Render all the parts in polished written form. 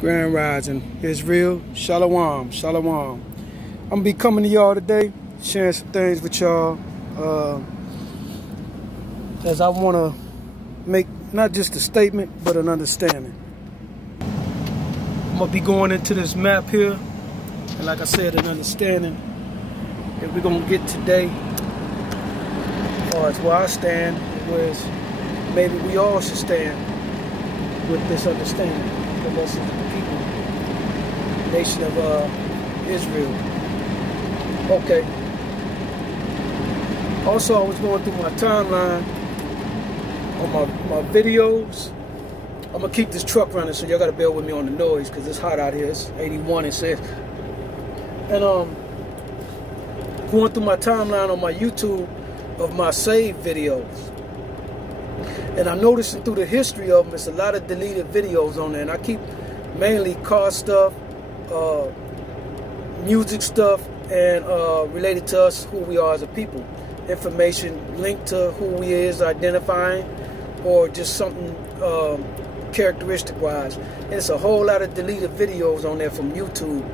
Grand Rising, Israel, Shalom, Shalom. I'm gonna be coming to y'all today, sharing some things with y'all, as I wanna make not just a statement, but an understanding. I'm gonna be going into this map here, and like I said, an understanding that we're gonna get today, as far as where I stand, whereas maybe we all should stand with this understanding. The rest of the people, nation of Israel. Okay. Also, I was going through my timeline on my videos. I'm gonna keep this truck running, so y'all gotta bear with me on the noise because it's hot out here. It's 81, it says. And going through my timeline on my YouTube of my saved videos. And I'm noticing through the history of them, it's a lot of deleted videos on there. And I keep mainly car stuff, music stuff, and related to us, who we are as a people. Information linked to who we is, identifying, or just something characteristic-wise. And it's a whole lot of deleted videos on there from YouTube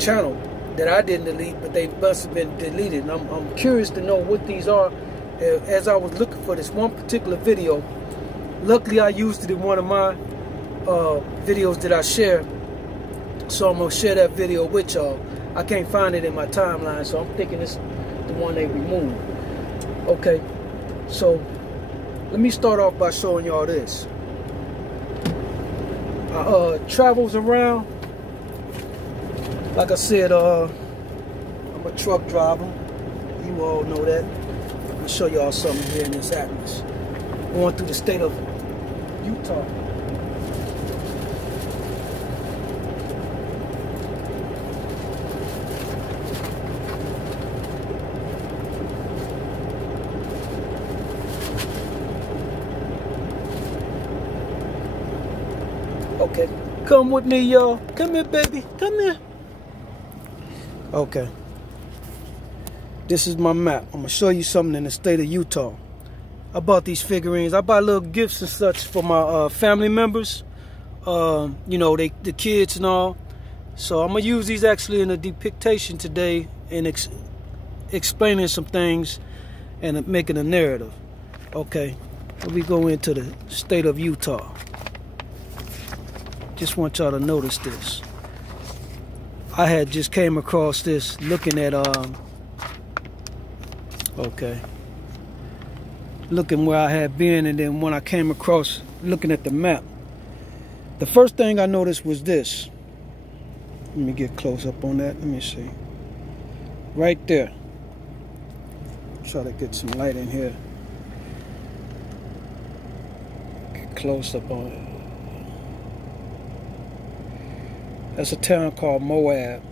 channel that I didn't delete, but they must have been deleted. And I'm curious to know what these are. As I was looking for this one particular video, luckily I used it in one of my videos that I share, so I'm going to share that video with y'all. I can't find it in my timeline, so I'm thinking it's the one they removed. Okay, so let me start off by showing y'all this. I travels around, like I said, I'm a truck driver, you all know that. I'll show y'all something here in this atmosphere. Going through the state of Utah. Okay, come with me, y'all. Come here, baby. Come here. Okay. This is my map. I'm going to show you something in the state of Utah. I bought these figurines. I bought little gifts and such for my family members. You know, the kids and all. So I'm going to use these actually in a depiction today and explaining some things and making a narrative. Okay, let me go into the state of Utah. Just want y'all to notice this. I had just came across this looking at okay, looking where I had been, and then when I came across looking at the map, the first thing I noticed was this. Let me get close up on that. Let me see. Right there. Try to get some light in here. Get close up on it. That's a town called Moab.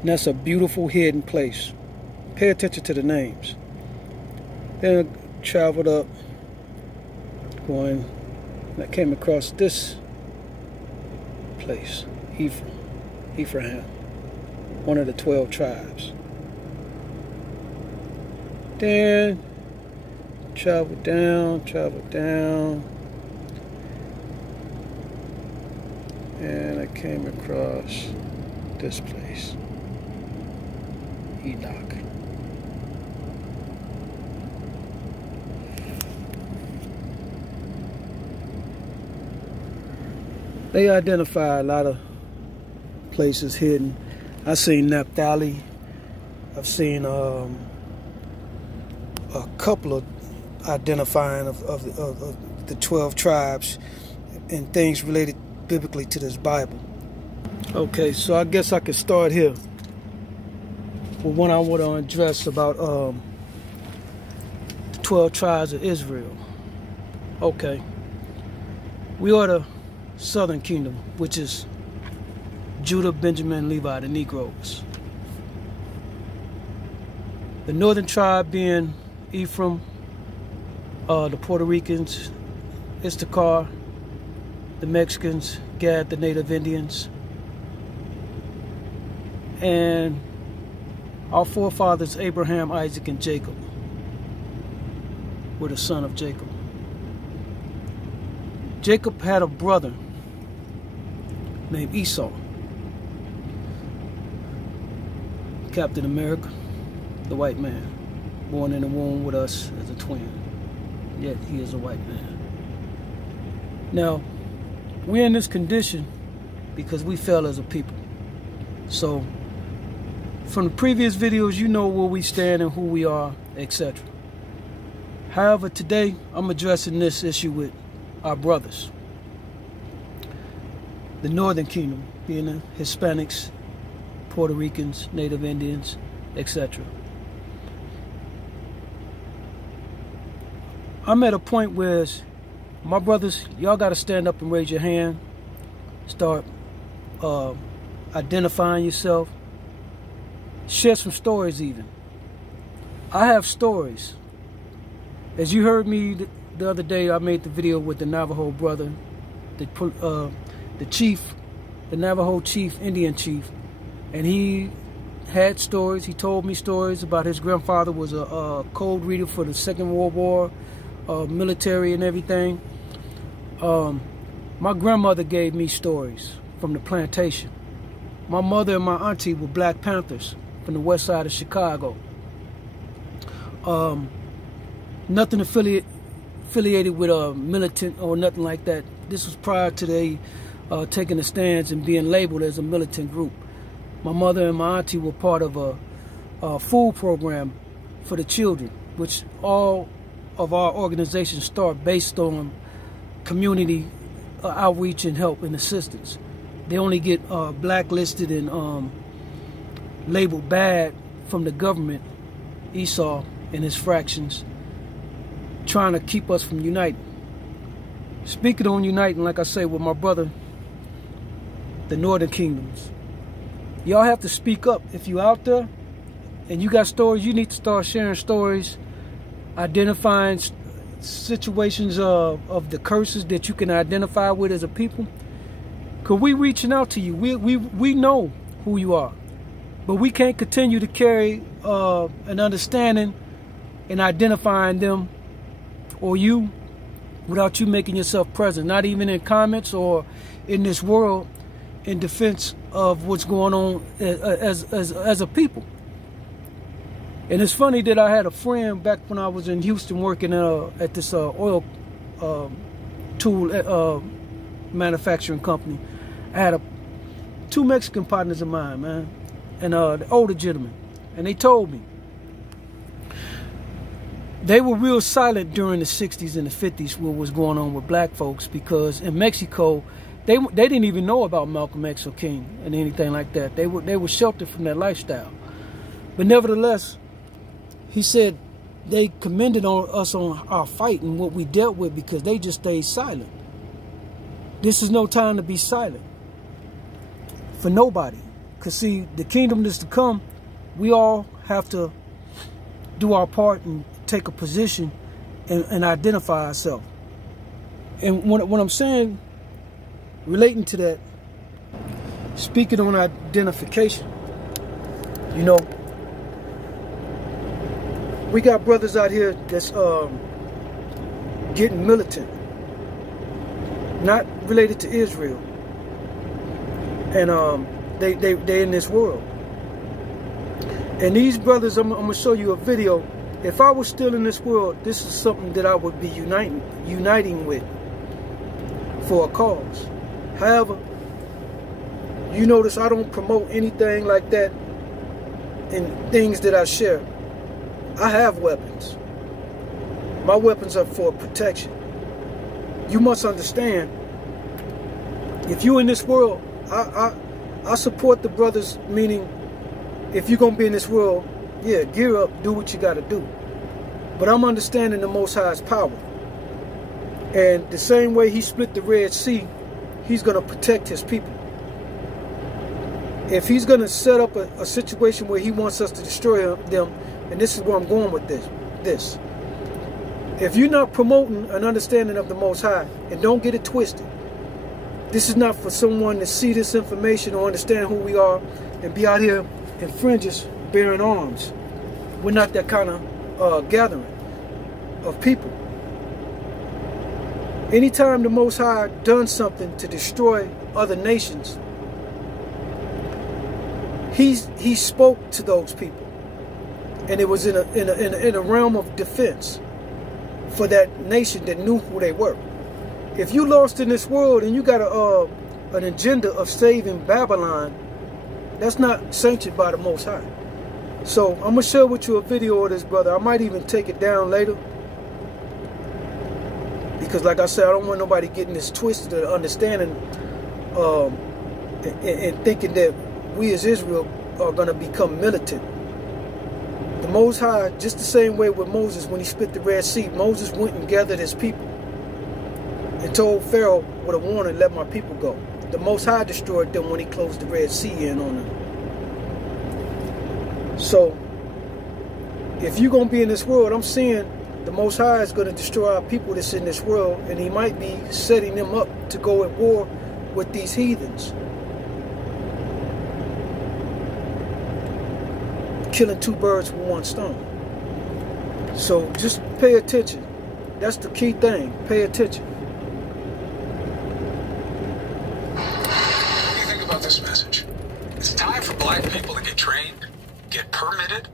And that's a beautiful hidden place. Pay attention to the names. Then I traveled up, going, and I came across this place, Ephraim, one of the 12 tribes. Then traveled down, and I came across this place, Enoch. They identify a lot of places hidden. I've seen Naphtali. I've seen a couple of identifying of the 12 tribes and things related biblically to this Bible. Okay, so I guess I could start here with what I want to address about the 12 tribes of Israel. Okay, we are the southern kingdom, which is Judah, Benjamin, Levi, the Negroes. The northern tribe being Ephraim, the Puerto Ricans, Issachar, the Mexicans, Gad, the Native Indians, and our forefathers Abraham, Isaac, and Jacob were the son of Jacob. Jacob had a brother named Esau. Captain America, the white man, born in the womb with us as a twin, yet he is a white man. Now, we're in this condition because we fell as a people. So, from the previous videos, you know where we stand and who we are, etc. However, today, I'm addressing this issue with our brothers. The Northern Kingdom, being the Hispanics, Puerto Ricans, Native Indians, etc. I'm at a point where my brothers, y'all got to stand up and raise your hand. Start identifying yourself. Share some stories even. I have stories. As you heard me the other day, I made the video with the Navajo brother, the chief, the Navajo chief, Indian chief. And he had stories. He told me stories about his grandfather was a code reader for the Second World War, military and everything. My grandmother gave me stories from the plantation. My mother and my auntie were Black Panthers from the west side of Chicago. Nothing affiliated with a militant or nothing like that. This was prior to they taking a stance and being labeled as a militant group. My mother and my auntie were part of a food program for the children, which all of our organizations start based on community outreach and help and assistance. They only get blacklisted and labeled bad from the government, Esau and his fractions, trying to keep us from uniting. Speaking on uniting, like I say, with my brother, the Northern Kingdoms. Y'all have to speak up. If you out there and you got stories, you need to start sharing stories, identifying situations of the curses that you can identify with as a people. Because we reaching out to you. We know who you are. But we can't continue to carry an understanding and identifying them or you without you making yourself present. Not even in comments or in this world in defense of what's going on as a people. And it's funny that I had a friend back when I was in Houston working at this oil tool manufacturing company. I had two Mexican partners of mine, man, and the older gentleman. And they told me they were real silent during the 60s and the 50s what was going on with black folks, because in Mexico, they didn't even know about Malcolm X or King and anything like that. They were sheltered from that lifestyle. But nevertheless, he said they commended on us on our fight and what we dealt with because they just stayed silent. This is no time to be silent for nobody. Because see, the kingdom that's to come, we all have to do our part and take a position and identify ourselves. And what I'm saying, relating to that, speaking on identification, you know, we got brothers out here that's getting militant, not related to Israel, and they in this world. And these brothers, I'm gonna show you a video. If I was still in this world, this is something that I would be uniting with for a cause. However, you notice I don't promote anything like that in things that I share. I have weapons. My weapons are for protection. You must understand, if you're in this world, I support the brothers, meaning if you're going to be in this world, yeah, gear up, do what you got to do. But I'm understanding the Most High's power. And the same way he split the Red Sea, he's going to protect his people. If he's going to set up a situation where he wants us to destroy them, and this is where I'm going with this. If you're not promoting an understanding of the Most High, and don't get it twisted, this is not for someone to see this information or understand who we are and be out here in fringes bearing arms. We're not that kind of gathering of people. Anytime the Most High done something to destroy other nations, he spoke to those people, and it was in a realm of defense for that nation that knew who they were. If you lost in this world and you got an agenda of saving Babylon, that's not sanctioned by the Most High. So I'm gonna share with you a video of this brother. I might even take it down later, because like I said, I don't want nobody getting this twisted of understanding and thinking that we as Israel are going to become militant. The Most High, just the same way with Moses when he split the Red Sea, Moses went and gathered his people and told Pharaoh with a warning, let my people go. The Most High destroyed them when he closed the Red Sea in on them. So if you're going to be in this world, I'm seeing the Most High is going to destroy our people that's in this world, and he might be setting them up to go at war with these heathens. Killing two birds with one stone. So just pay attention. That's the key thing. Pay attention. What do you think about this message? It's time for black people to get trained, get permitted,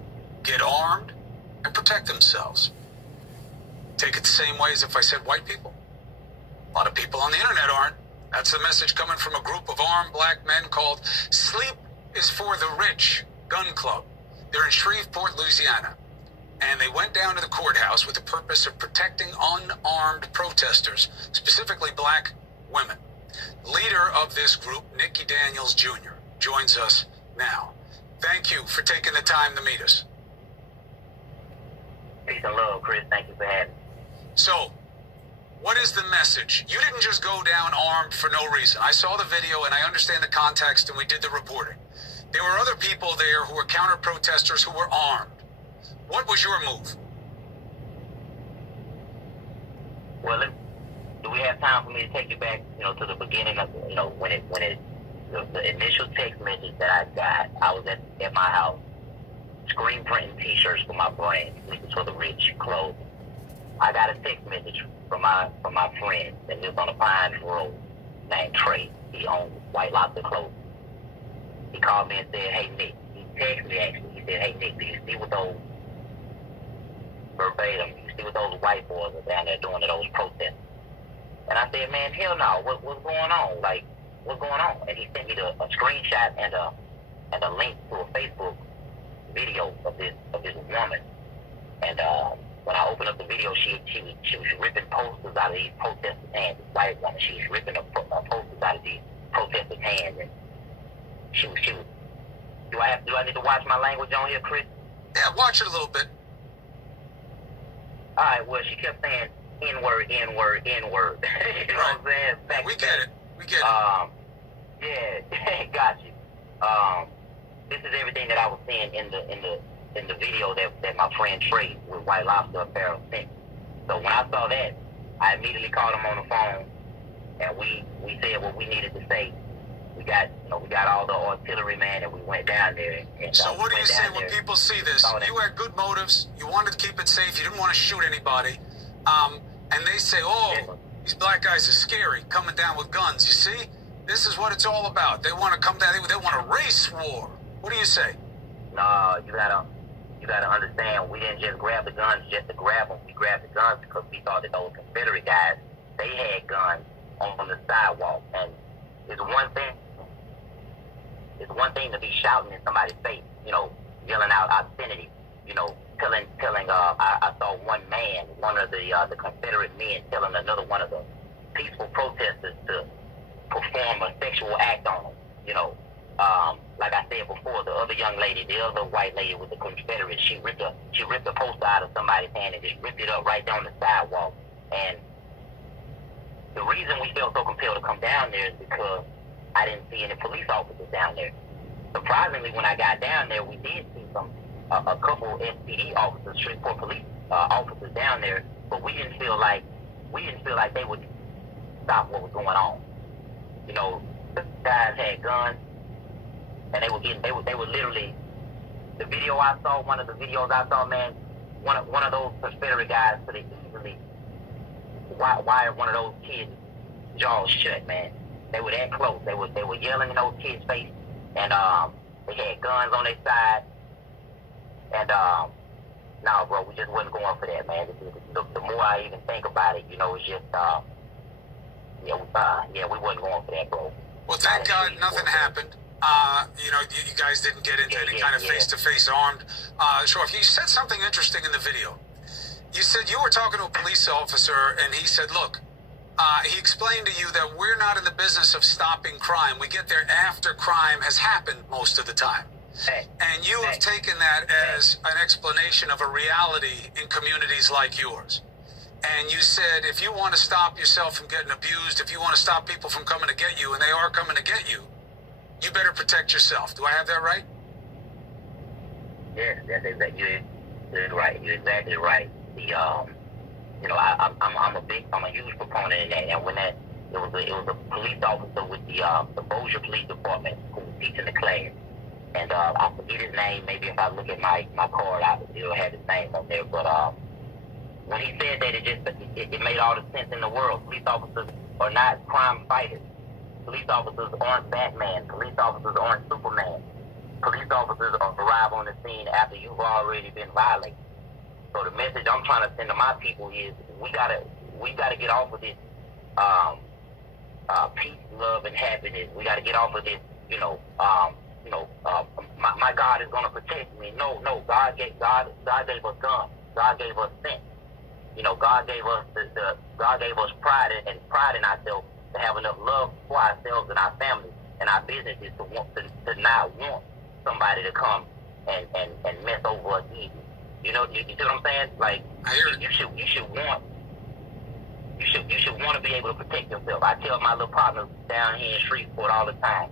get armed, and protect themselves. Take it the same way as if I said white people. A lot of people on the internet aren't. That's the message coming from a group of armed black men called Sleep is for the Rich Gun Club. They're in Shreveport, Louisiana. And they went down to the courthouse with the purpose of protecting unarmed protesters, specifically black women. Leader of this group, Nikki Daniels Jr., joins us now. Thank you for taking the time to meet us. Peace and love, Chris. Thank you for having me. So, what is the message? You didn't just go down armed for no reason. I saw the video and I understand the context, and we did the reporting. There were other people there who were counter-protesters who were armed. What was your move? Well, do we have time for me to take you back, to the beginning of, the initial text message that I got? I was at my house, screen printing T-shirts for my brand, Sleep is for the Rich clothing. I got a text message from my friend that lives on the Pines Road named Trey. He owns White Lobster Clothing. He called me and said, hey, Nick. He texted me, actually. He said, hey, Nick, do you see what those, verbatim, you see what those white boys are down there doing at those protests? And I said, man, hell no. What's going on? Like, what's going on? And he sent me a screenshot and a link to a Facebook video of this woman. And when I opened up the video, she was ripping posters out of these protesters' hands. This white woman, she was ripping posters out of these protesters' hands. And she was. Do I need to watch my language on here, Chris? Yeah, watch it a little bit. All right. Well, she kept saying N-word, N-word, N-word. You know what I'm saying? We get it. Yeah, got you. This is everything that I was seeing in the video that my friend Trey with White Lobster Apparel sent. So when I saw that, I immediately called him on the phone, and we said what we needed to say. We got all the artillery, man, and we went down there. And so what do you say when people see this? You had good motives. You wanted to keep it safe. You didn't want to shoot anybody. And they say, oh, these black guys are scary, coming down with guns. You see? This is what it's all about. They want to come down. They want a race war. What do you say? No, you gotta understand. We didn't just grab the guns just to grab them. We grabbed the guns because we thought that those Confederate guys, they had guns on the sidewalk. And it's one thing to be shouting in somebody's face, yelling out obscenity, telling. I saw one man, one of the Confederate men, telling another one of the peaceful protesters to perform a sexual act on him. Like I said before, the other young lady, the other white lady with the Confederate, she ripped a poster out of somebody's hand and just ripped it up right down the sidewalk. And the reason we felt so compelled to come down there is because I didn't see any police officers down there. Surprisingly, when I got down there, we did see a couple SPD officers, Shreveport police officers down there, but we didn't feel like they would stop what was going on. The guys had guns, and they were literally. The video I saw, one of the videos I saw, man, one of those Confederate guys could have easily wire one of those kids' jaws shut, man. They were that close. They were yelling in those kids' face, and they had guns on their side. And no, bro, we just wasn't going for that, man. The more I even think about it, you know, it's just yeah, we wasn't going for that, bro. Well, thank God nothing happened. You know, you guys didn't get into any kind of face-to-face armed. Sure, you said something interesting in the video. You said you were talking to a police officer, and he said, look, he explained to you that we're not in the business of stopping crime. We get there after crime has happened most of the time. And you have taken that as an explanation of a reality in communities like yours. And you said, if you want to stop yourself from getting abused, if you want to stop people from coming to get you, and they are coming to get you, you better protect yourself. Do I have that right? Yes, that's exactly. You're right. You're exactly right. The you know, I'm a huge proponent in that. And when it was a police officer with the Bossier Police Department who was teaching the class, and I forget his name. Maybe if I look at my card, it'll have his name on there. But when he said that, it made all the sense in the world. Police officers are not crime fighters. Police officers aren't Batman. Police officers aren't Superman. Police officers arrive on the scene after you've already been violated. So the message I'm trying to send to my people is we gotta get off of this peace, love, and happiness. We gotta get off of this, my God is gonna protect me. No, God gave us guns. God gave us sense. You know, God gave us God gave us pride in ourselves, to have enough love for ourselves and our families and our businesses to not want somebody to come and mess over us easy. You know, you see what I'm saying? Like, you should want to be able to protect yourself. I tell my little partners down here in Shreveport all the time,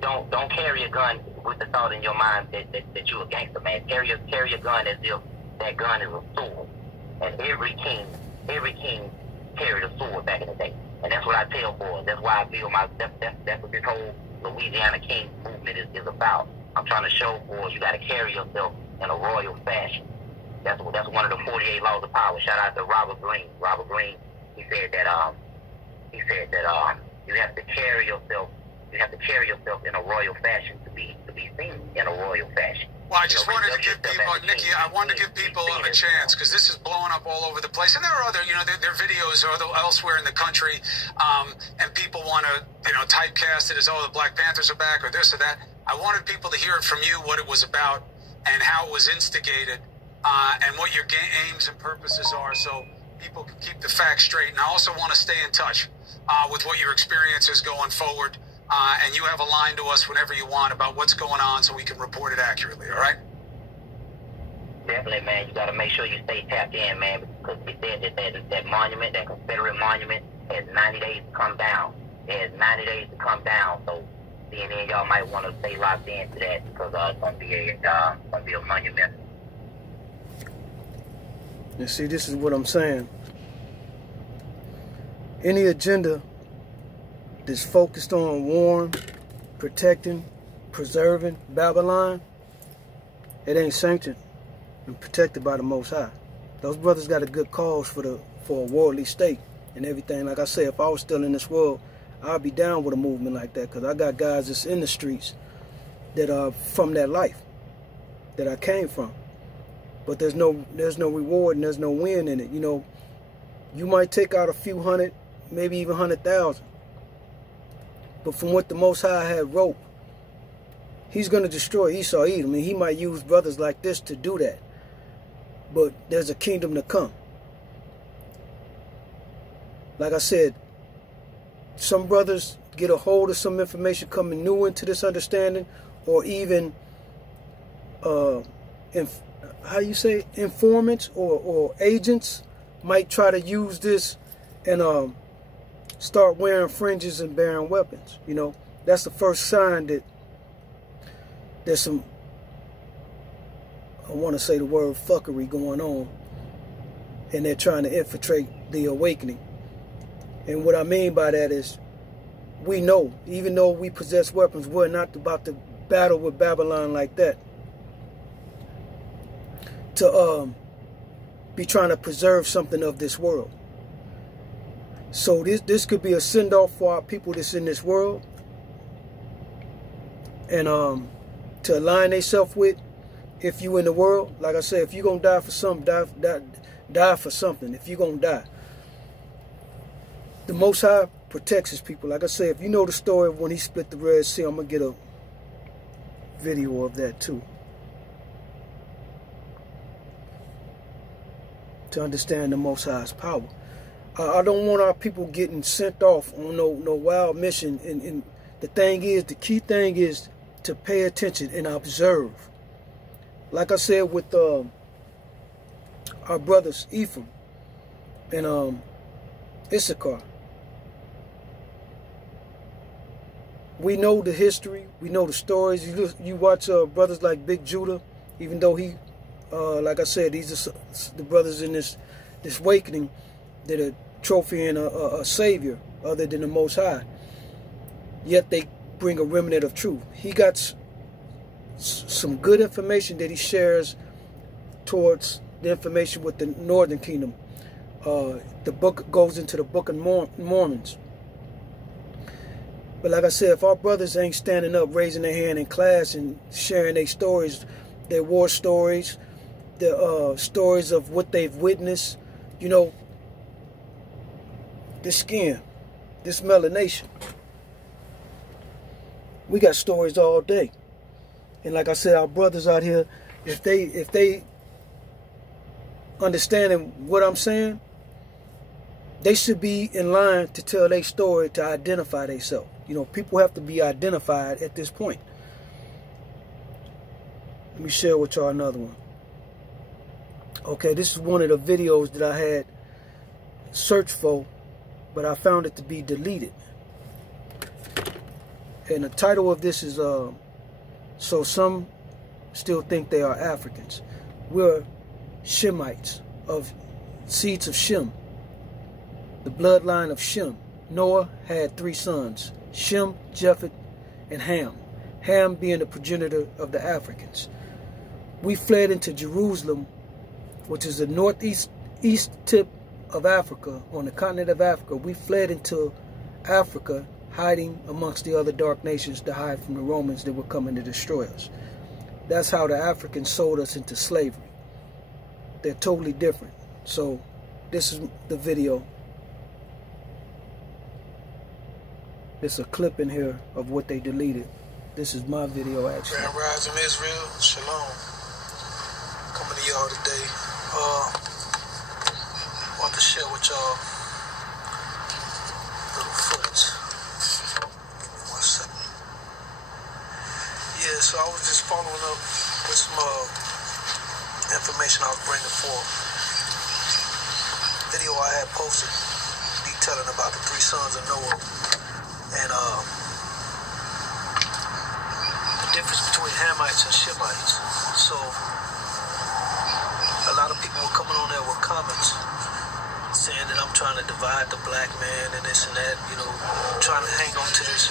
don't carry a gun with the thought in your mind that you're a gangster, man. Carry a gun as if that gun is a sword. And every king carried a sword back in the day. And that's what I tell boys. That's why I feel that's what this whole Louisiana King movement is about. I'm trying to show boys you got to carry yourself in a royal fashion. That's one of the 48 laws of power. Shout out to Robert Greene. Robert Greene, he said that you have to carry yourself in a royal fashion to be seen in a royal fashion. Well, I just wanted to give people, Nikki, I wanted to give people a chance, because this is blowing up all over the place. And there are other, their videos are elsewhere in the country, and people want to, typecast it as, oh, the Black Panthers are back, or this or that. I wanted people to hear it from you, what it was about, and how it was instigated, and what your aims and purposes are, so people can keep the facts straight. And I also want to stay in touch with what your experience is going forward. And you have a line to us whenever you want about what's going on so we can report it accurately, all right? Definitely, man. You got to make sure you stay tapped in, man, because they said that monument, that Confederate monument, has 90 days to come down. It has 90 days to come down, so CNN, y'all might want to stay locked into that, because it's going to be a monument. You see, this is what I'm saying. Any agenda that's focused on warring, protecting, preserving Babylon, it ain't sanctioned and protected by the Most High. Those brothers got a good cause for a worldly state and everything. Like I said, if I was still in this world, I'd be down with a movement like that, because I got guys that's in the streets that are from that life that I came from. But there's no reward and there's no win in it. You might take out a few hundred, maybe even 100,000. But from what the Most High had wrote, he's going to destroy Esau, Edom. I mean, he might use brothers like this to do that. But there's a kingdom to come. Like I said, some brothers get a hold of some information coming new into this understanding, or even, informants or agents might try to use this and start wearing fringes and bearing weapons. That's the first sign that there's some, I want to say the word fuckery going on, and they're trying to infiltrate the awakening. And what I mean by that is, we know, even though we possess weapons, we're not about to battle with Babylon like that, to be trying to preserve something of this world. So this could be a send-off for our people that's in this world, and to align themselves with. If you in the world, like I said, if you're gonna die for something, die for something. If you're gonna die, the Most High protects his people. Like I said, if you know the story of when he split the Red Sea, I'm gonna get a video of that too, to understand the Most High's power. I don't want our people getting sent off on no wild mission. And the thing is, the key thing is to pay attention and observe. Like I said with our brothers Ephraim and Issachar, we know the history, we know the stories. You watch brothers like Big Judah, even though he, like I said, these are the brothers in this awakening that are trophying a savior other than the Most High. Yet they bring a remnant of truth. He got some good information that he shares towards the information with the Northern Kingdom. The book goes into the Book of Mormons. But like I said, if our brothers ain't standing up, raising their hand in class and sharing their stories, their war stories, the stories of what they've witnessed, you know, this skin, this melanation, we got stories all day. And like I said, our brothers out here, if they understanding what I'm saying, they should be in line to tell their story, to identify themselves. You know, people have to be identified at this point. Let me share with y'all another one. Okay, this is one of the videos that I had searched for, but I found it to be deleted. And the title of this is So Some Still Think They Are Africans. We're Shemites, of seeds of Shem, the bloodline of Shem. Noah had 3 sons, Shem, Japheth, and Ham. Ham being the progenitor of the Africans. We fled into Jerusalem, which is the northeast tip of Africa, on the continent of Africa. We fled into Africa, hiding amongst the other dark nations to hide from the Romans that were coming to destroy us. That's how the Africans sold us into slavery. They're totally different. So this is the video. There's a clip in here of what they deleted. This is my video, actually. Grand Rising Israel, Shalom. Coming to y'all today. Want to share with y'all little footage. One second. Yeah, so I was just following up with some information I was bringing forth. Video I had posted detailing about the 3 sons of Noah and the difference between Hamites and Shemites. So a lot of people were coming on there with comments saying that I'm trying to divide the black man and this and that, you know, trying to hang on to this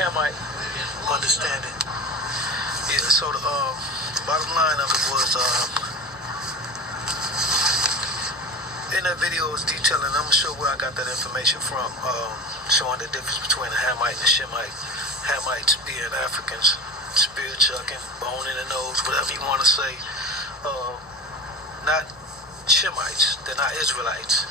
Hamite understanding. Yeah, so the bottom line of it was, in that video it was detailing, I'm going to show where I got that information from, showing the difference between a Hamite and a Shemite. Hamites being Africans, spear chucking, bone in the nose, whatever you want to say. Not Shemites, they're not Israelites.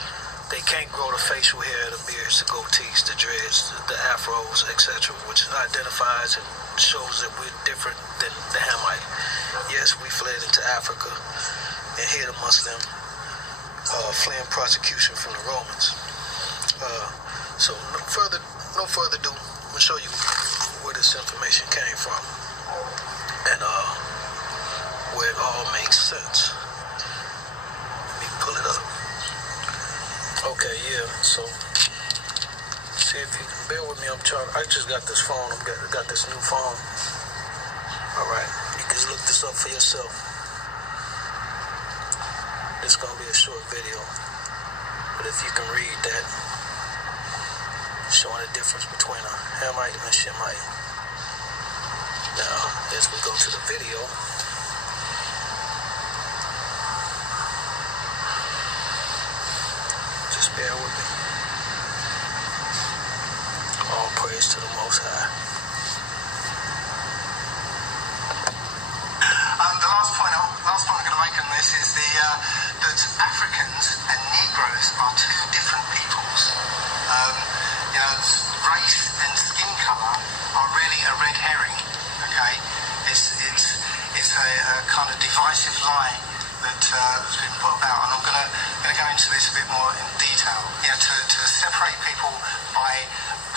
They can't grow the facial hair, the beards, the goatees, the dreads, the afros, etc., which identifies and shows that we're different than the Hamite. Yes, we fled into Africa and hid a Muslim, fleeing prosecution from the Romans. So no further ado, I'm gonna show you where this information came from and where it all makes sense. Pull it up. Okay, yeah, so see if you can bear with me. I just got this phone. Got this new phone. Alright, you can look this up for yourself. This is gonna be a short video, but if you can read that, showing the difference between a Hamite and a Shemite. Now, as we go to the video, bear with me. praise to the Most High. The last point I'm going to make on this is that Africans and Negroes are two different peoples. Race and skin colour are really a red herring. Okay, it's a kind of divisive lie that has been put about, and I'm going to go into this a bit more in detail. To separate people by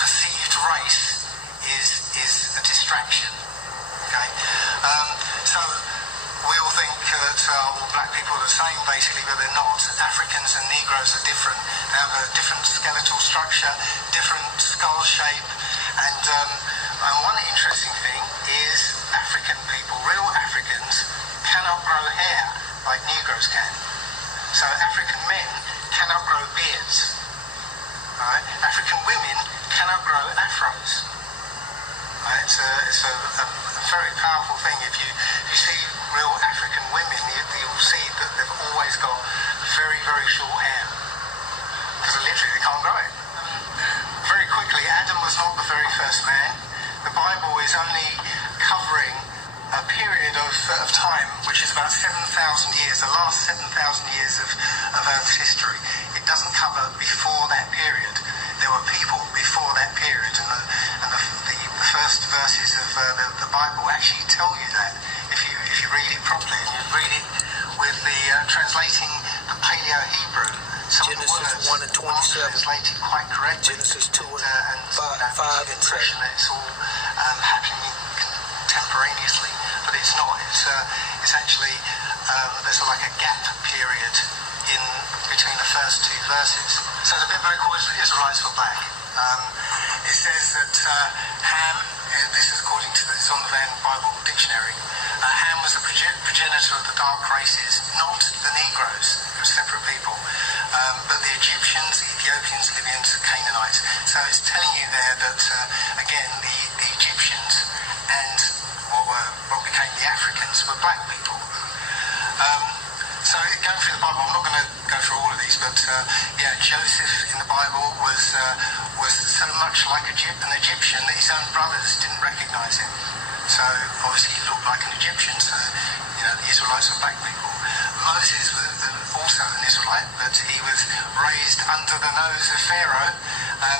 perceived race is a distraction. Okay, so we all think that all black people are the same, basically, but they're not. Africans and Negroes are different. They have a different skeletal structure, different skull shape, and one interesting thing is African people, real Africans, cannot grow hair like Negroes can. So African men cannot grow beards. Right? African women cannot grow afros. Right? It's a very powerful thing. If you see real African women, you'll see that they've always got very, very short hair. Because literally they can't grow it. Very quickly, Adam was not the very first man. The Bible is only covering a period of time which is about 7,000 years, the last 7,000 years of Earth's history. It doesn't cover before that period. There were people before that period, and the first verses of the Bible actually tell you that if you read it properly and you read it with the translating the Paleo-Hebrew. Genesis 1 and 27. Translated quite correctly. Genesis 2 and 5 and 7. It's all happening contemporaneously, but it's not. It's actually there's like a gap period in between the first two verses. So the biblical Israelites were black. It says that Ham, this is according to the Zondervan Bible Dictionary, Ham was the progenitor of the dark races, not the Negroes, who were separate people, but the Egyptians, Ethiopians, Libyans, Canaanites. So it's telling you there that, again, the Egyptians and what became the Africans were black people. So going through the Bible, I'm not going to go through all of these, but Joseph in the Bible was so much like an Egyptian that his own brothers didn't recognize him. So obviously he looked like an Egyptian, so the Israelites were black people. Moses was also an Israelite, but he was raised under the nose of Pharaoh,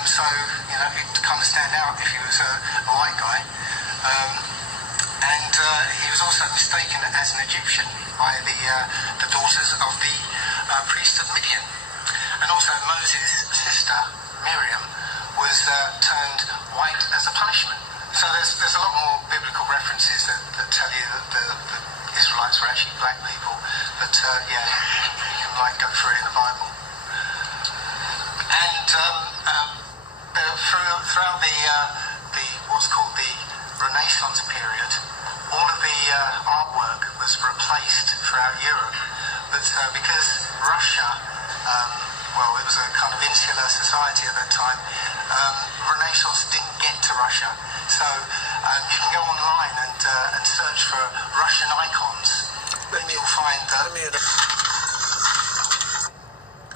so he'd kind of stand out if he was a white guy. And he was also mistaken as an Egyptian by the daughters of the priest of Midian. And also Moses' sister, Miriam, was turned white as a punishment. So there's a lot more biblical references that tell you that the Israelites were actually black people. But you can go through it in the Bible. And throughout the what's called the Renaissance period, all of the artwork was replaced throughout Europe. But because Russia, it was a kind of insular society at that time, Renaissance didn't get to Russia. So you can go online and search for Russian icons, and you'll find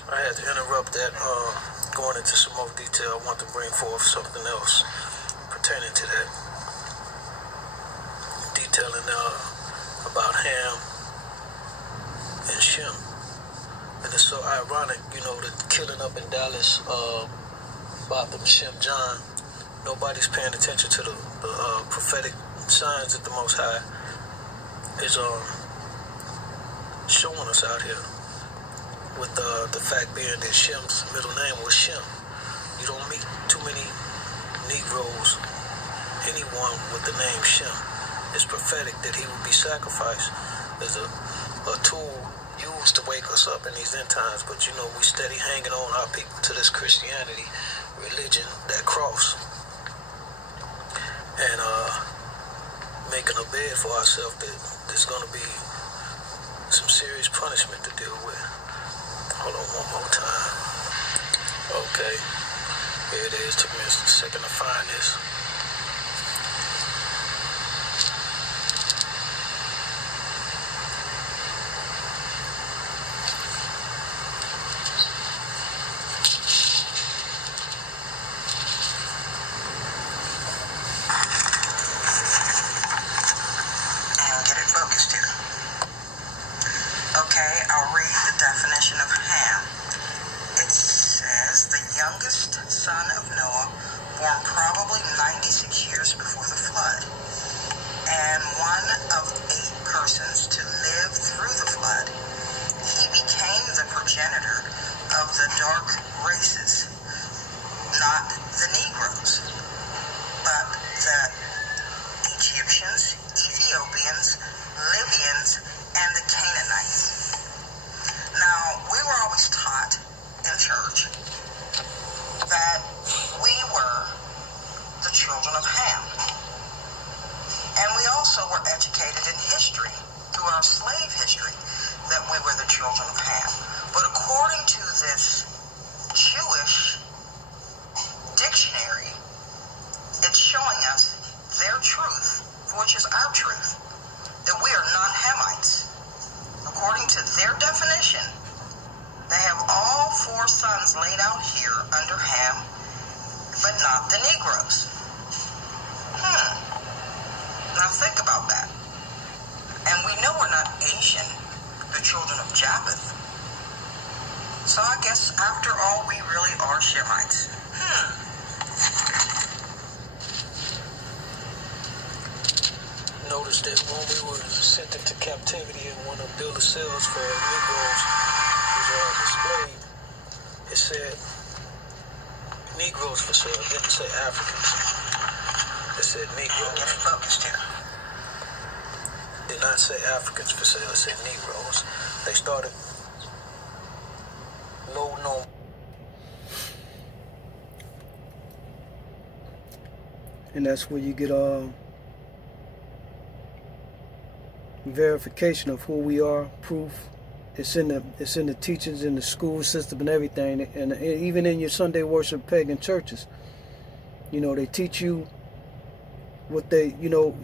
I had to interrupt that. Going into some more detail, I want to bring forth something else pertaining to that. Detailing about Ham and Shem. And it's so ironic, the killing up in Dallas, Botham, Shem, John. Nobody's paying attention to the prophetic signs that the Most High is showing us out here. With the fact being that Shem's middle name was Shem. You don't meet too many Negroes, anyone with the name Shem. It's prophetic that he would be sacrificed as a tool used to wake us up in these end times. But we steady hanging on our people to this Christianity religion, that cross, and making a bed for ourselves that there's going to be some serious punishment to deal with. Hold on one more time. Okay, here it is. Took me a second to find this. son of Noah, born probably 96 years before the flood, and one of 8 persons to live through the flood. He became the progenitor of the dark races, not the Negroes, but the Egyptians, Ethiopians, Libyans, and the Canaanites. Now, we were always taught in church that we were the children of Ham. And we also were educated in history, through our slave history, that we were the children of Ham. But according to this Jewish dictionary, it's showing us their truth, which is our truth, that we are not Hamites. According to their definition, they have all 4 sons laid out here under Ham, but not the Negroes. Now think about that. And we know we're not Asian, the children of Japheth. So I guess after all, we really are Shemites. Notice that when we were sent into captivity and one of the bill of sales for Negroes was displayed, it said Negroes for sale. It didn't say Africans. It said Negroes. Get it focused here. Did not say Africans for sale. It said Negroes. They started loading on. And that's where you get verification of who we are, proof. It's in the teachings, in the school system and everything, and even in your Sunday worship pagan churches. You know, they teach you what they, you know,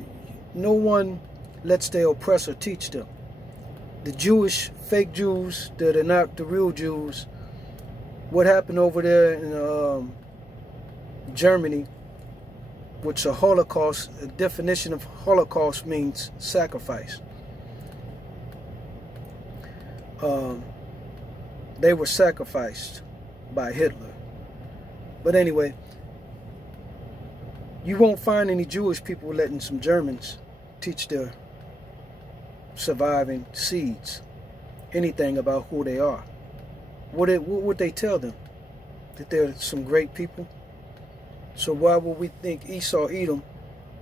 no one lets their oppressor teach them. The Jewish, fake Jews that are not the real Jews, what happened over there in Germany, which a Holocaust, a definition of Holocaust means sacrifice. They were sacrificed by Hitler. But anyway, you won't find any Jewish people letting some Germans teach their surviving seeds anything about who they are. What would they tell them? That they're some great people? So why would we think Esau, Edom,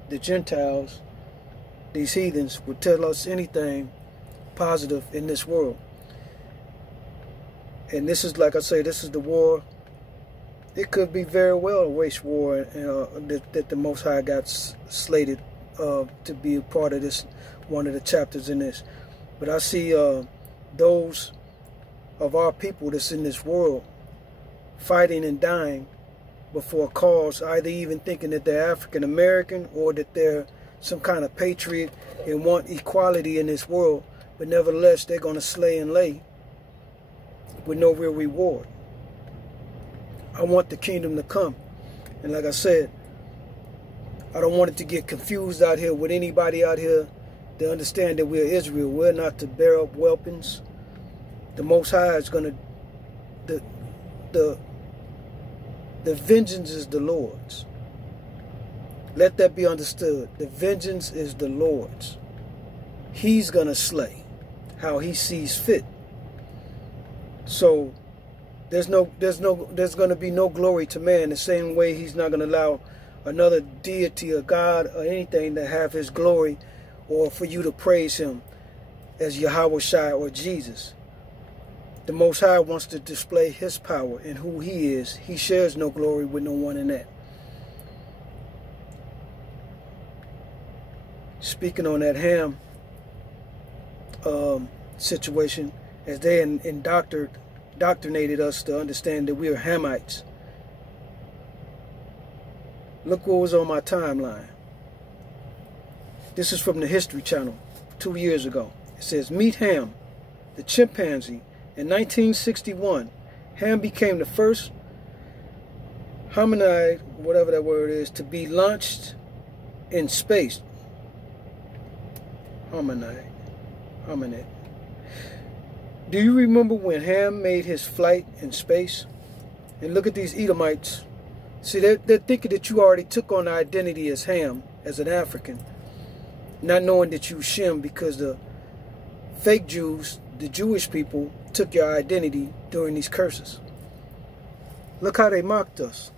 the Gentiles, these heathens, would tell us anything positive in this world? And this is, like I say, this is the war. It could be very well a race war that the Most High got slated to be a part of this, one of the chapters in this. But I see those of our people that's in this world fighting and dying before a cause, either even thinking that they're African American or that they're some kind of patriot and want equality in this world, but nevertheless they're going to slay and lay with no real reward. I want the kingdom to come, and like I said, I don't want it to get confused out here with anybody out here to understand that we're Israel. We're not to bear up weapons. The Most High is going to, the vengeance is the Lord's. Let that be understood. The vengeance is the Lord's. He's going to slay how he sees fit. So there's going to be no glory to man, the same way he's not going to allow another deity or God or anything to have his glory or for you to praise him as Yahweh Shai or Jesus. The Most High wants to display his power and who he is. He shares no glory with no one in that. Speaking on that Ham situation, as they indoctrinated us to understand that we are Hamites. Look what was on my timeline. This is from the History Channel 2 years ago. It says, meet Ham, the chimpanzee. In 1961, Ham became the first hominid, whatever that word is, to be launched in space. Hominid. Do you remember when Ham made his flight in space? And look at these Edomites See, they're thinking that you already took on the identity as Ham, as an African, not knowing that you Shem, because the fake Jews, the Jewish people, took your identity during these curses. Look how they mocked us.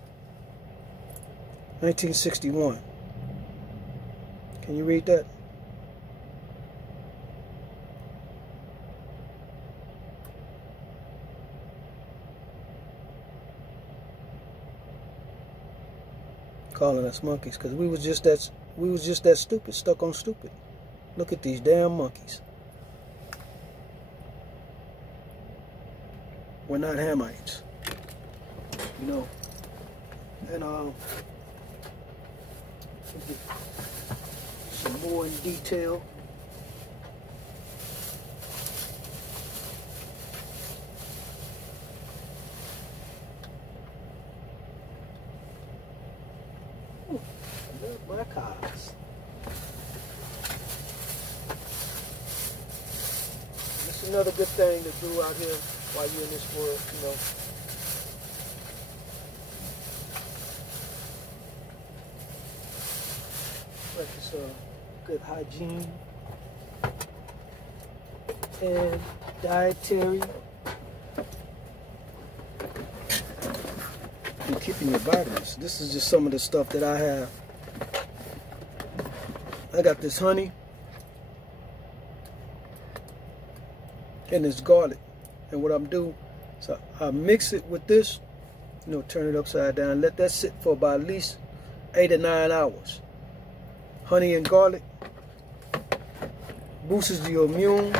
1961. Can you read that? Calling us monkeys because we was just that stupid, stuck on stupid. Look at these damn monkeys. We're not Hamites, you know. And some more in detail. My cars. That's another good thing to do out here while you're in this world, you know. Practice good hygiene and dietary. You're keeping your vitamins. This is just some of the stuff that I have. I got this honey and this garlic, and what I'm doing is I mix it with this, you know, turn it upside down, let that sit for about at least 8 or 9 hours. Honey and garlic boosts your immune,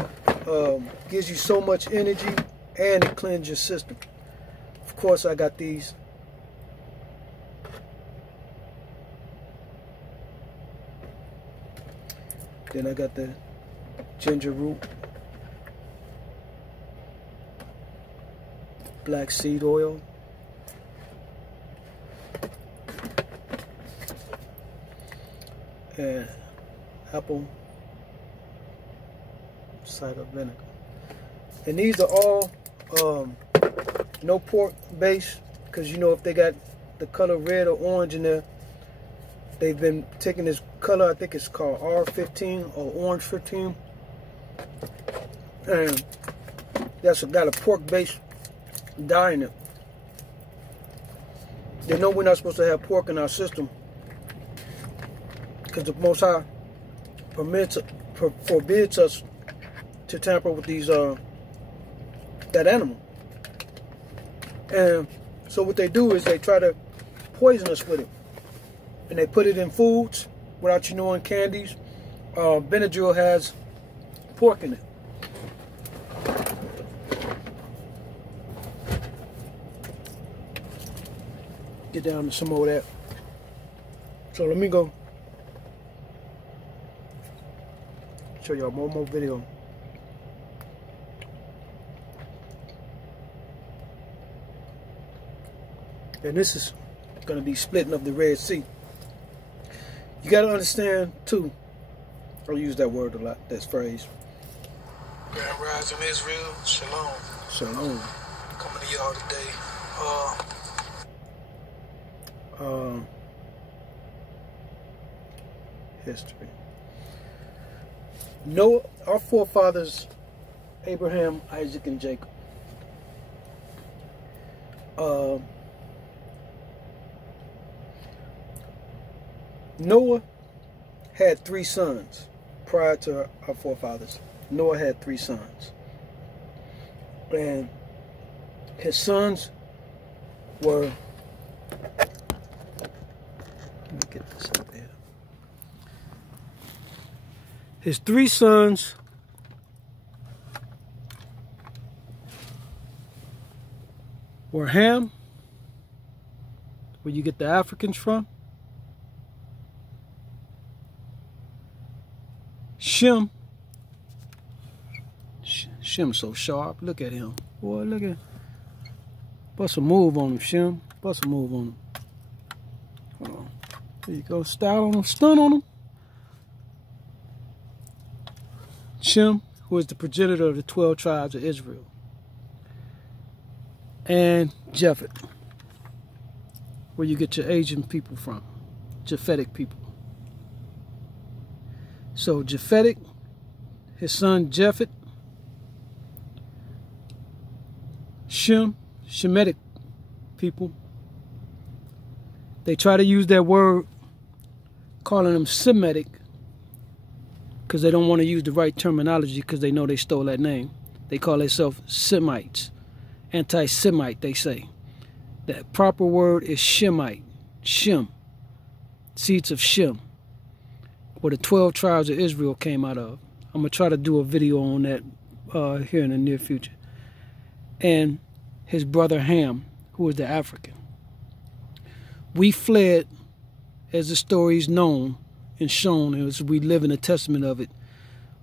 gives you so much energy, and it cleanses your system. Of course, I got these. Then I got the ginger root, black seed oil, and apple cider vinegar. And these are all no pork base, because you know if they got the color red or orange in there, they've been taking this color, I think it's called R15 or orange 15. And that's got a pork-based dye in it. They know we're not supposed to have pork in our system because the Most High forbids us to tamper with these that animal. And so what they do is they try to poison us with it. And they put it in foods without you knowing, candies. Benadryl has pork in it. Get down to some more of that. So let me go show y'all more video. And this is going to be splitting up the Red Sea. You got to understand, too, I'll use that word a lot, that phrase. Grand Rising Israel, Shalom. Shalom. Coming to y'all today. History. Noah, our forefathers, Abraham, Isaac, and Jacob. Noah had 3 sons prior to our forefathers. Noah had 3 sons. And his sons were, let me get this up here. His 3 sons were Ham, where you get the Africans from, Shem. Shem's so sharp. Look at him. Boy, look at him. Bust a move on him, Shem. Bust a move on him. Hold on. There you go. Style on him. Stun on him. Shem, who is the progenitor of the 12 tribes of Israel. And Japheth. where you get your Asian people from, Japhetic people. So Japhetic, his son Japhet, Shem, Shemitic people. They try to use that word, calling them Semitic, because they don't want to use the right terminology because they know they stole that name. They call themselves Semites, anti-Semite, they say. The proper word is Shemite, Shem, seeds of Shem, where the 12 tribes of Israel came out of. I'm going to try to do a video on that here in the near future. And his brother Ham, who was the African. We fled, as the story is known and shown, as we live in the testament of it,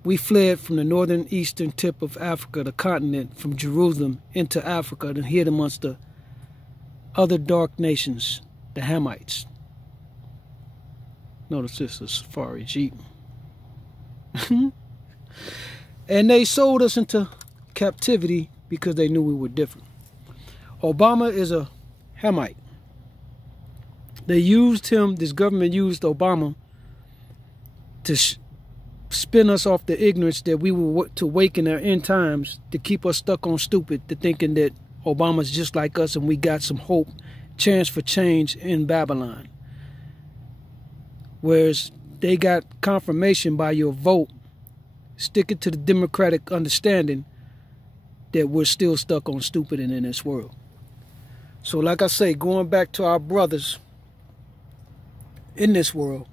we fled from the northern eastern tip of Africa, the continent, from Jerusalem into Africa and hid amongst the other dark nations, the Hamites. Notice this is a safari jeep. And they sold us into captivity because they knew we were different. Obama is a Hamite. They used him, this government used Obama to spin us off the ignorance that we were to wake in our end times, to keep us stuck on stupid, to thinking that Obama's just like us and we got some hope, chance for change in Babylon. Whereas they got confirmation by your vote, sticking to the democratic understanding that we're still stuck on stupid and in this world. So like I say, going back to our brothers in this world,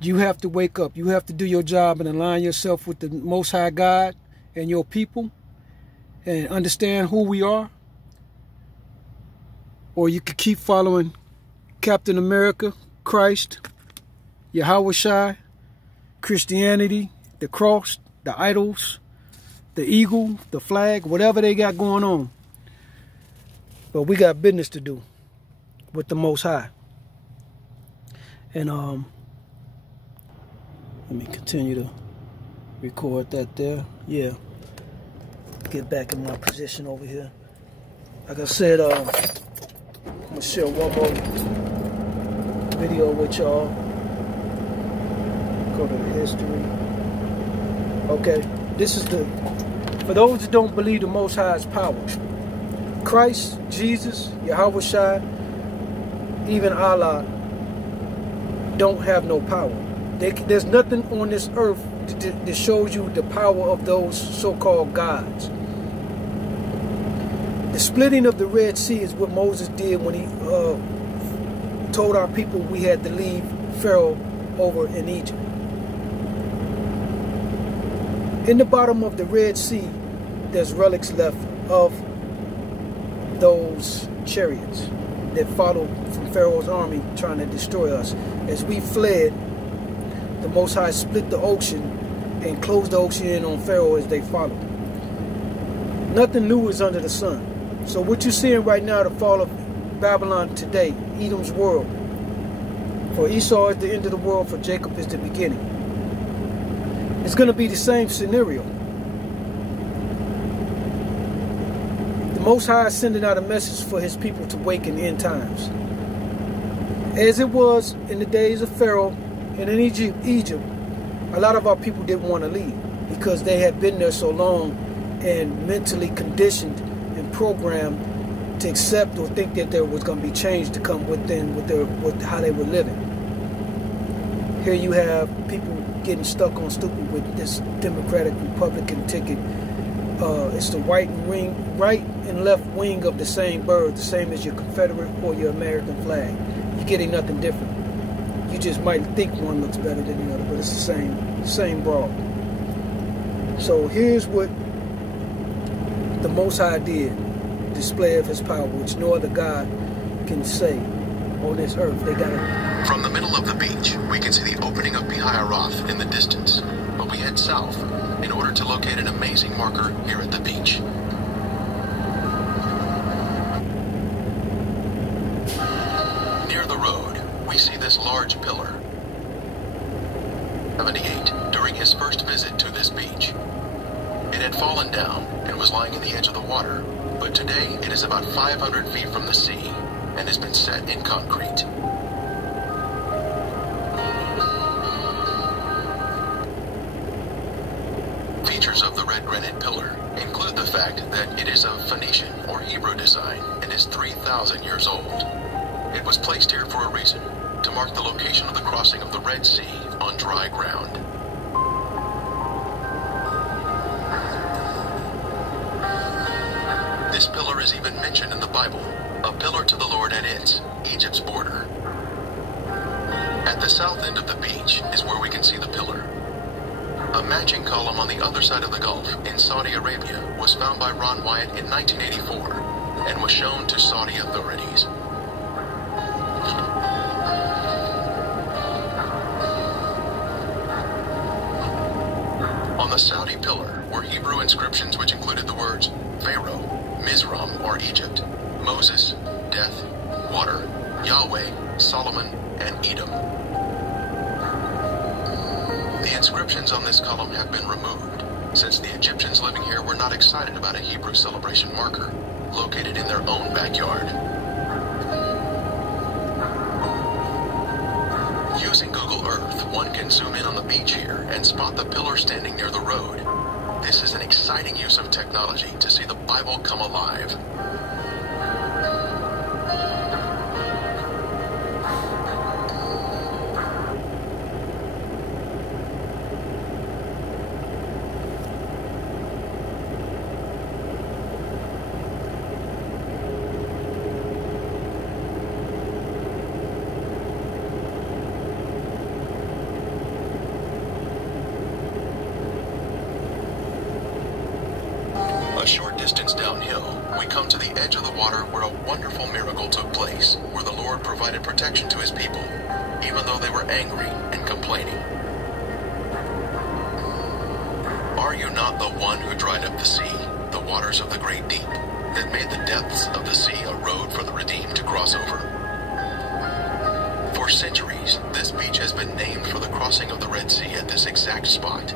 you have to wake up. You have to do your job and align yourself with the Most High God and your people and understand who we are. Or you could keep following Captain America, Christ, Yahweh Shai, Christianity, the cross, the idols, the eagle, the flag, whatever they got going on. But we got business to do with the Most High. And let me continue to record that there. Yeah. Get back in my position over here. Like I said, I'm going to share one more video with y'all. Go to the history. Okay. This is the, for those that don't believe the Most High's power, Christ, Jesus, Yahweh Shai, even Allah don't have no power. There's nothing on this earth that shows you the power of those so-called gods. The splitting of the Red Sea is what Moses did when he told our people we had to leave Pharaoh over in Egypt. In the bottom of the Red Sea, there's relics left of those chariots that followed from Pharaoh's army trying to destroy us. As we fled, the Most High split the ocean and closed the ocean in on Pharaoh as they followed. Nothing new is under the sun. So what you're seeing right now, the fall of Babylon today, Edom's world. For Esau is the end of the world, for Jacob is the beginning. It's going to be the same scenario. The Most High is sending out a message for his people to wake in end times. As it was in the days of Pharaoh and in Egypt, a lot of our people didn't want to leave because they had been there so long and mentally conditioned and programmed to accept or think that there was going to be change to come within with how they were living. Here you have people getting stuck on stupid with this Democratic Republican ticket. It's the right and left wing of the same bird, the same as your Confederate or your American flag. You're getting nothing different. You just might think one looks better than the other, but it's the same broad. So here's what the Most High did, display of his power, which no other God can say on this earth. They got it. From the middle of the beach, we can see the opening of Pihahiroth in the distance, but we head south in order to locate an amazing marker here at the beach. Near the road, we see this large pillar. 78 during his first visit to this beach. It had fallen down and was lying in the edge of the water, but today it is about 500 feet from the sea, and has been set in concrete. Features of the red granite pillar include the fact that it is of Phoenician or Hebrew design and is 3,000 years old. It was placed here for a reason, to mark the location of the crossing of the Red Sea on dry ground. This pillar is even mentioned in the Bible, a pillar to the Lord at Egypt's border. At the south end of the beach is where we can see the pillar. A matching column on the other side of the Gulf in Saudi Arabia was found by Ron Wyatt in 1984 and was shown to Saudi authorities. On the Saudi pillar were Hebrew inscriptions which included the words Pharaoh, Mizraim or Egypt, Moses, death, water, Yahweh, Solomon, and Edom. The inscriptions on this column have been removed, since the Egyptians living here were not excited about a Hebrew celebration marker located in their own backyard. Using Google Earth, one can zoom in on the beach here and spot the pillar standing near the road. This is an exciting use of technology to see the Bible come alive. A short distance downhill, we come to the edge of the water where a wonderful miracle took place, where the Lord provided protection to his people, even though they were angry and complaining. Are you not the one who dried up the sea, the waters of the great deep, that made the depths of the sea a road for the redeemed to cross over? For centuries, this beach has been named for the crossing of the Red Sea at this exact spot.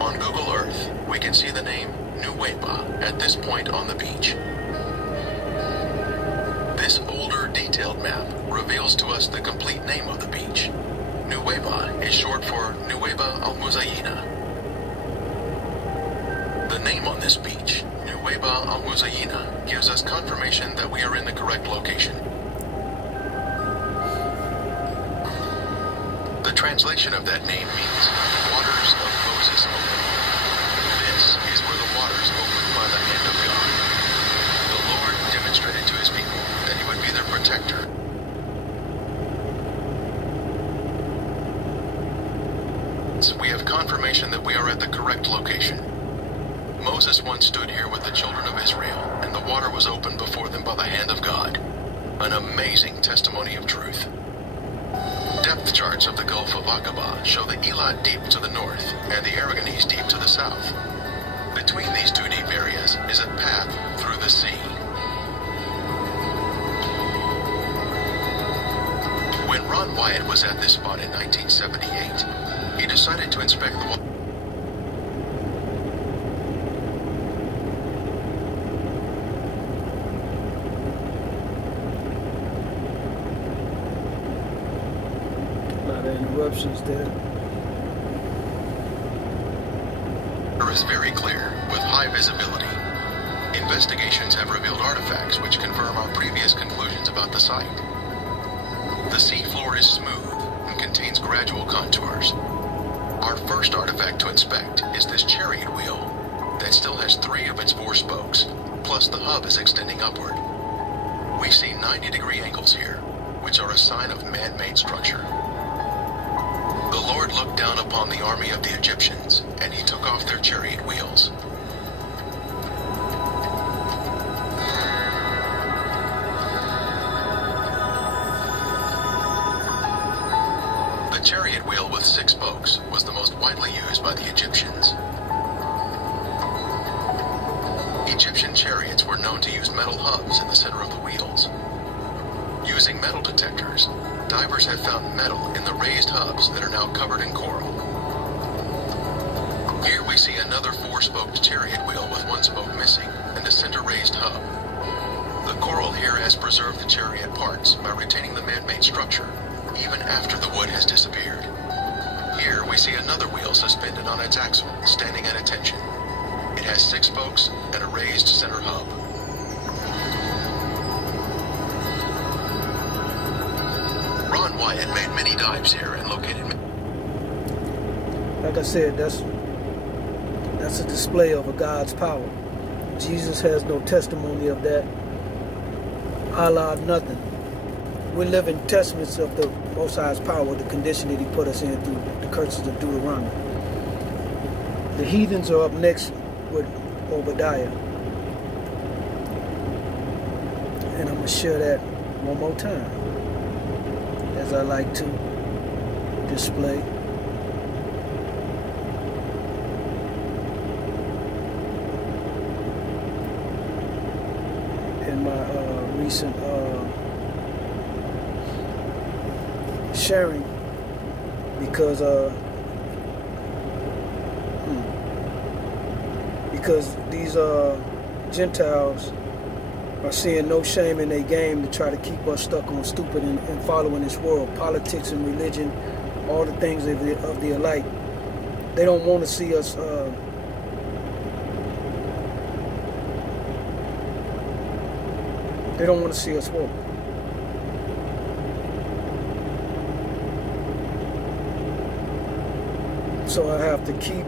On Google Earth, we can see the name Nuweiba at this point on the beach. This older, detailed map reveals to us the complete name of the beach. Nuweiba is short for Nuweiba al-Muzayina. The name on this beach, Nuweiba al-Muzayina, gives us confirmation that we are in the correct location. The translation of that name means waters of Moses open. This is where the waters opened by the hand of God. The Lord demonstrated to his people that he would be their protector. So we have confirmation that we are at the correct location. Moses once stood here with the children of Israel, and the water was opened before them by the hand of God. An amazing testimony of truth. Depth charts of the Gulf of Aqaba show the Eilat Deep to the north and the Aragonese Deep to the south. Between these two deep areas is a path through the sea. When Ron Wyatt was at this spot in 1978, he decided to inspect the water. Interruptions there. It is very clear, with high visibility. Investigations have revealed artifacts which confirm our previous conclusions about the site. The seafloor is smooth and contains gradual contours. Our first artifact to inspect is this chariot wheel that still has 3 of its 4 spokes, plus the hub is extending upward. We see 90-degree angles here, which are a sign of man-made structure. The Lord looked down upon the army of the Egyptians, and he took off their chariot wheels. The chariot wheel with 6 spokes was the most widely used by the Egyptians. Egyptian chariots were known to use metal hubs in the center of the wheels. Using metal detectors, divers have found metal in the raised hubs that are now covered in coral. Here we see another 4-spoked chariot wheel with 1 spoke missing and a center raised hub. The coral here has preserved the chariot parts by retaining the man-made structure, even after the wood has disappeared. Here we see another wheel suspended on its axle, standing at attention. It has 6 spokes and a raised center hub. Ron Wyatt made many dives here and located... Like I said, that's a display of a God's power. Jesus has no testimony of that. Allah, nothing. We're living testaments of the Most High's power, the condition that He put us in through the curses of Deuteronomy. The heathens are up next with Obadiah. And I'm going to share that one more time, as I like to display. In my recent sharing, because these Gentiles are seeing no shame in their game to try to keep us stuck on stupid and following this world, politics and religion, all the things of the elite. They don't want to see us they don't want to see us woke. So I have to keep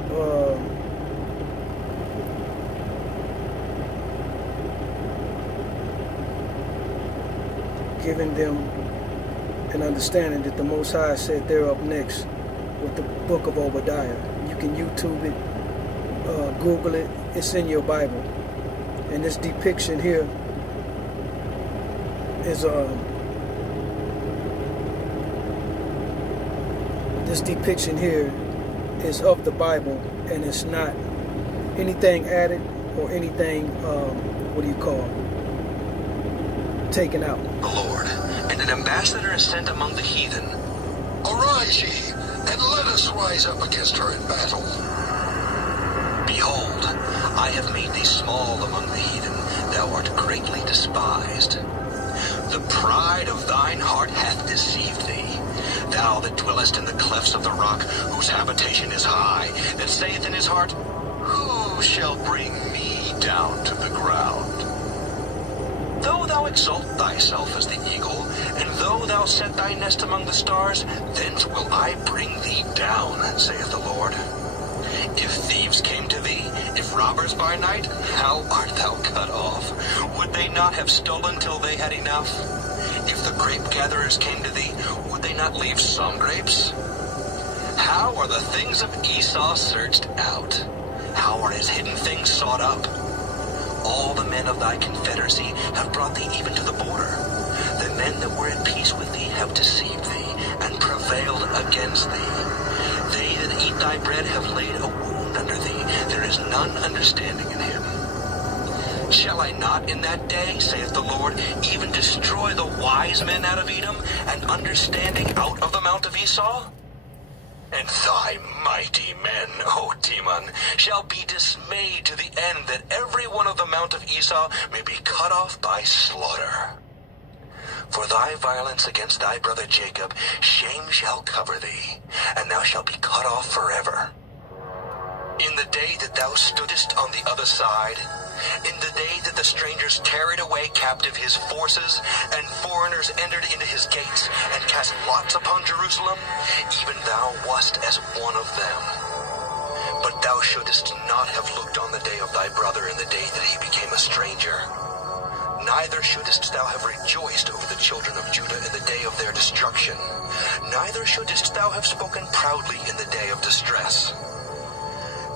giving them an understanding that the Most High said they're up next with the book of Obadiah. You can YouTube it, Google it, it's in your Bible. And this depiction here is of the Bible, and it's not anything added or anything taken out. The Lord, and an ambassador is sent among the heathen. Arise ye, and let us rise up against her in battle. Behold, I have made thee small among the heathen, thou art greatly despised. The pride of thine heart hath deceived thee. Thou that dwellest in the clefts of the rock, whose habitation is high, that saith in his heart, Who shall bring me down to the ground? Though thou exalt thyself as the eagle, and though thou set thy nest among the stars, thence will I bring thee down, saith the Lord. If thieves came to thee, if robbers by night, how art thou cut off? Would they not have stolen till they had enough? If the grape gatherers came to thee, would they not leave some grapes? How are the things of Esau searched out? How are his hidden things sought up? All the men of thy confederacy have brought thee even to the border. The men that were at peace with thee have deceived thee, and prevailed against thee. They that eat thy bread have laid a wound under thee. There is none understanding in him. Shall I not in that day, saith the Lord, even destroy the wise men out of Edom, and understanding out of the mount of Esau? And thy mighty men, O Teman, shall be dismayed to the end that every one of the mount of Esau may be cut off by slaughter. For thy violence against thy brother Jacob, shame shall cover thee, and thou shalt be cut off forever. In the day that thou stoodest on the other side, in the day that the strangers carried away captive his forces, and foreigners entered into his gates, and cast lots upon Jerusalem, even thou wast as one of them. But thou shouldest not have looked on the day of thy brother in the day that he became a stranger. Neither shouldest thou have rejoiced over the children of Judah in the day of their destruction. Neither shouldest thou have spoken proudly in the day of distress.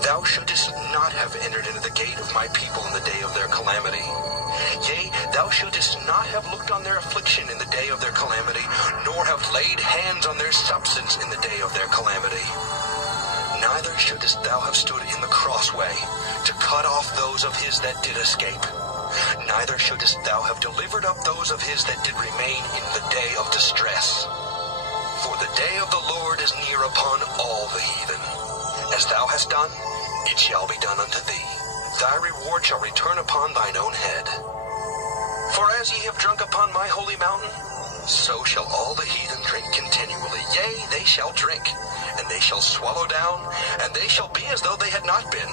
Thou shouldest not have entered into the gate of my people in the day of their calamity. Yea, thou shouldest not have looked on their affliction in the day of their calamity, nor have laid hands on their substance in the day of their calamity. Neither shouldest thou have stood in the crossway to cut off those of his that did escape. Neither shouldest thou have delivered up those of his that did remain in the day of distress. For the day of the Lord is near upon all the heathen. As thou hast done, it shall be done unto thee. Thy reward shall return upon thine own head. For as ye have drunk upon my holy mountain, so shall all the heathen drink continually. Yea, they shall drink, and they shall swallow down, and they shall be as though they had not been.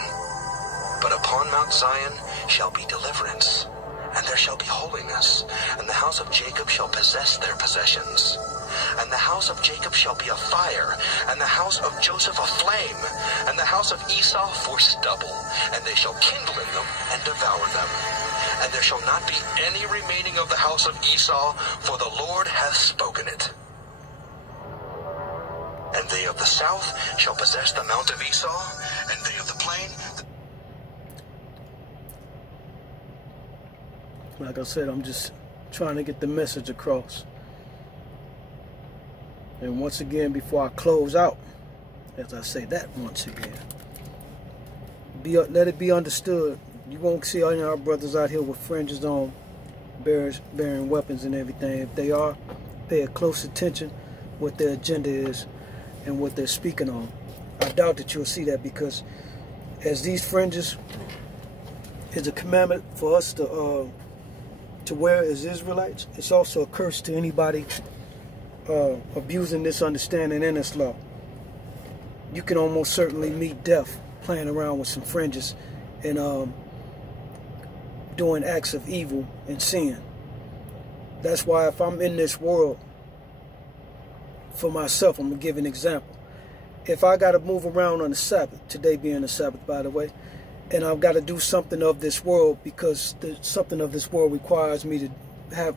But upon Mount Zion shall be deliverance, and there shall be holiness, and the house of Jacob shall possess their possessions. And the house of Jacob shall be a fire, and the house of Joseph a flame, and the house of Esau for stubble, and they shall kindle in them and devour them. And there shall not be any remaining of the house of Esau, for the Lord hath spoken it. And they of the south shall possess the mount of Esau, and they of the plain. Like I said, I'm just trying to get the message across. And once again, before I close out, as I say that once again, let it be understood, you won't see any of our brothers out here with fringes on, bearing weapons and everything. If they are, pay close attention what their agenda is and what they're speaking on. I doubt that you'll see that, because as these fringes is a commandment for us to wear as Israelites, it's also a curse to anybody abusing this understanding in this law. You can almost certainly meet death playing around with some fringes and doing acts of evil and sin. That's why if I'm in this world for myself, I'm going to give an example. If I got to move around on the Sabbath, today being the Sabbath, by the way, and I've got to do something of this world because something of this world requires me to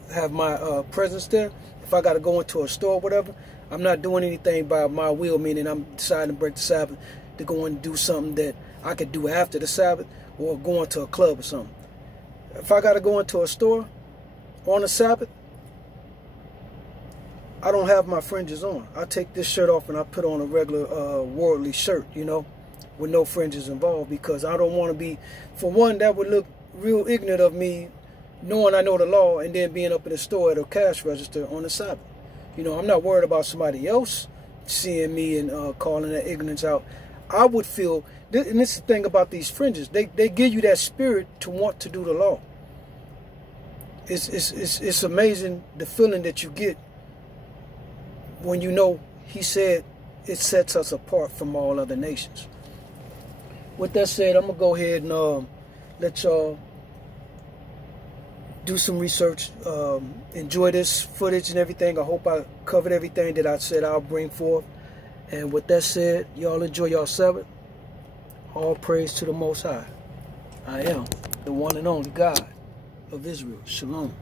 have my presence there. If I got to go into a store or whatever, I'm not doing anything by my will, meaning I'm deciding to break the Sabbath to go and do something that I could do after the Sabbath, or going to a club or something. If I got to go into a store on the Sabbath, I don't have my fringes on. I take this shirt off and I put on a regular worldly shirt, you know, with no fringes involved, because I don't want to be, for one, that would look real ignorant of me, knowing I know the law and then being up in the store at a cash register on the Sabbath. You know, I'm not worried about somebody else seeing me and calling that ignorance out. I would feel, and this is the thing about these fringes, they give you that spirit to want to do the law. It's amazing the feeling that you get when you know he said it sets us apart from all other nations. With that said, I'm going to go ahead and let y'all do some research. Enjoy this footage and everything. I hope I covered everything that I said I'll bring forth. And with that said, y'all enjoy y'all Sabbath. All praise to the Most High. I am the one and only God of Israel. Shalom.